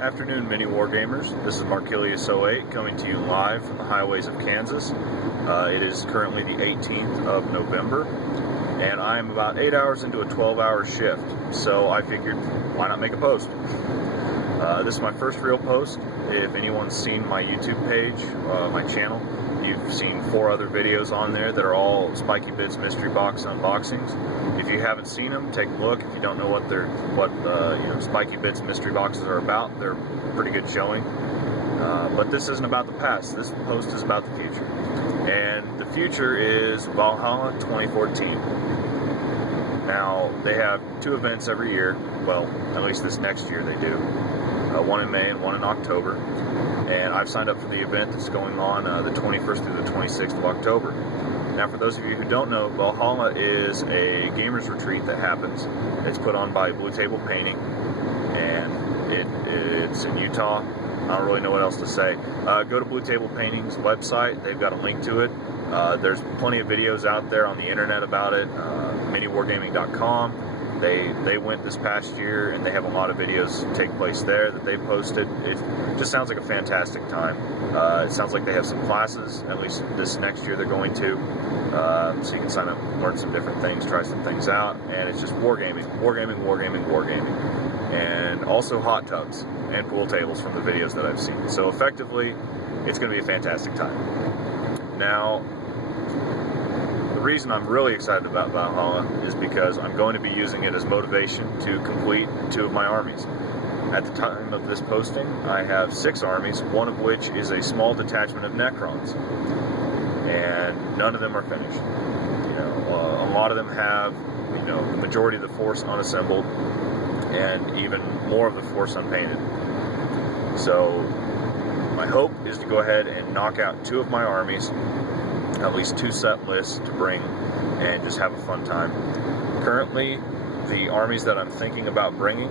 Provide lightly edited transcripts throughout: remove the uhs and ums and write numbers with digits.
Afternoon, mini wargamers. This is Markilius08 coming to you live from the highways of Kansas. It is currently the 18th of November, and I am about 8 hours into a 12-hour shift, so I figured, why not make a post? This is my first real post. If anyone's seen my YouTube page, my channel, you've seen 4 other videos on there that are all Spiky Bits mystery box unboxings. If you haven't seen them, take a look. If you don't know what Spiky Bits mystery boxes are about, they're pretty good showing. But this isn't about the past. This post is about the future, and the future is Valhalla 2014. Now they have 2 events every year. Well, at least this next year they do. One in May and one in October. And I've signed up for the event that's going on the 21st through the 26th of October. Now, for those of you who don't know, Valhalla is a gamers retreat that happens. It's put on by Blue Table Painting, and it's in Utah. I don't really know what else to say. Go to Blue Table Painting's website. They've got a link to it. There's plenty of videos out there on the internet about it. miniwargaming.com. They went this past year, and they have a lot of videos take place there that they posted. It just sounds like a fantastic time. It sounds like they have some classes, at least this next year they're going to. So you can sign up, learn some different things, try some things out, and it's just wargaming, wargaming, wargaming, wargaming. And also hot tubs and pool tables from the videos that I've seen. So effectively, it's going to be a fantastic time. Now, the reason I'm really excited about Valhalla is because I'm going to be using it as motivation to complete 2 of my armies. At the time of this posting, I have 6 armies, one of which is a small detachment of Necrons, and none of them are finished. A lot of them have, the majority of the force unassembled, and even more of the force unpainted. So my hope is to go ahead and knock out 2 of my armies, at least 2 set lists to bring, and just have a fun time. Currently, the armies that I'm thinking about bringing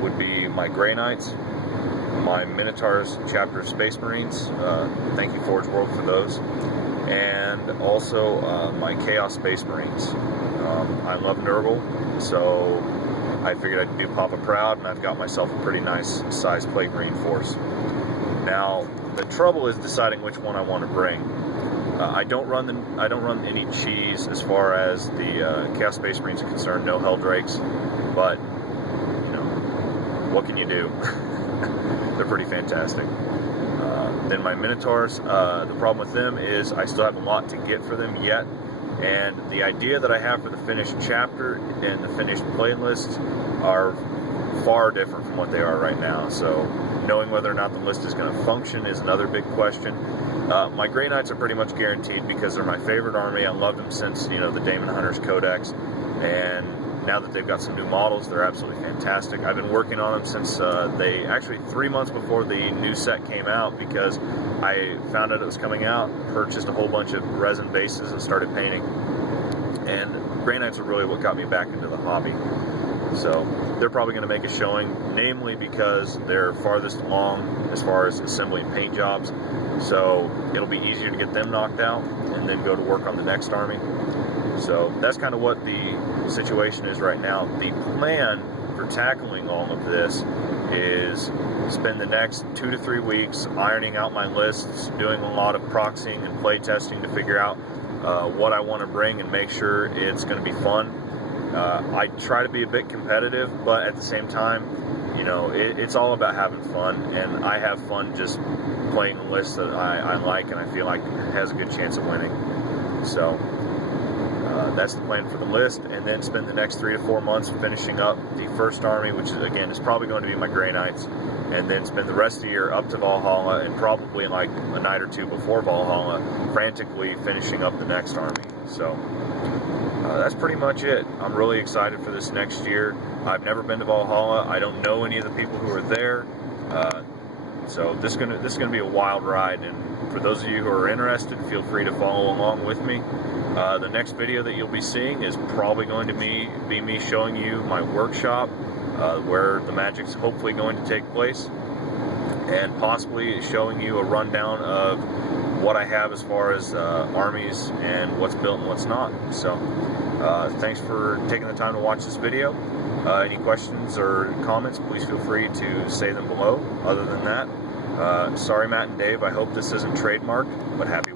would be my Grey Knights, my Minotaurs Chapter Space Marines, thank you Forge World for those, and also my Chaos Space Marines. I love Nurgle, so I figured I'd do Papa proud, and I've got myself a pretty nice size Plague Marine force. Now, the trouble is deciding which one I want to bring. I don't run any cheese as far as the Chaos Space Marines are concerned. No Helldrakes, but what can you do? They're pretty fantastic. Then my Minotaurs. The problem with them is I still have a lot to get for them yet, and the idea that I have for the finished chapter and the finished playlist are far different from what they are right now. So knowing whether or not the list is going to function is another big question. My Grey Knights are pretty much guaranteed because they're my favorite army. I loved them since, the Daemon Hunters Codex, and now that they've got some new models, they're absolutely fantastic. I've been working on them since they, actually 3 months before the new set came out, because I found out it was coming out, purchased a whole bunch of resin bases and started painting. And Grey Knights are really what got me back into the hobby. So they're probably going to make a showing, namely because they're farthest along as far as assembly and paint jobs. So it'll be easier to get them knocked out and then go to work on the next army. So that's kind of what the situation is right now. The plan for tackling all of this is spend the next 2 to 3 weeks ironing out my lists, doing a lot of proxying and play testing to figure out what I want to bring and make sure it's going to be fun. I try to be a bit competitive, but at the same time, it's all about having fun, and I have fun just playing a list that I like and I feel like has a good chance of winning. So that's the plan for the list, and then spend the next 3 to 4 months finishing up the first army, which is probably going to be my Grey Knights, and then spend the rest of the year up to Valhalla, and probably like a night or 2 before Valhalla, frantically finishing up the next army. So that's pretty much it. I'm really excited for this next year. I've never been to Valhalla. I don't know any of the people who are there. So this is gonna be a wild ride, and for those of you who are interested, feel free to follow along with me. The next video that you'll be seeing is probably going to be me showing you my workshop, where the magic's hopefully going to take place, and possibly showing you a rundown of what I have as far as armies and what's built and what's not. So thanks for taking the time to watch this video. Any questions or comments, please feel free to say them below. Other than that, sorry Matt and Dave, I hope this isn't trademarked, but happy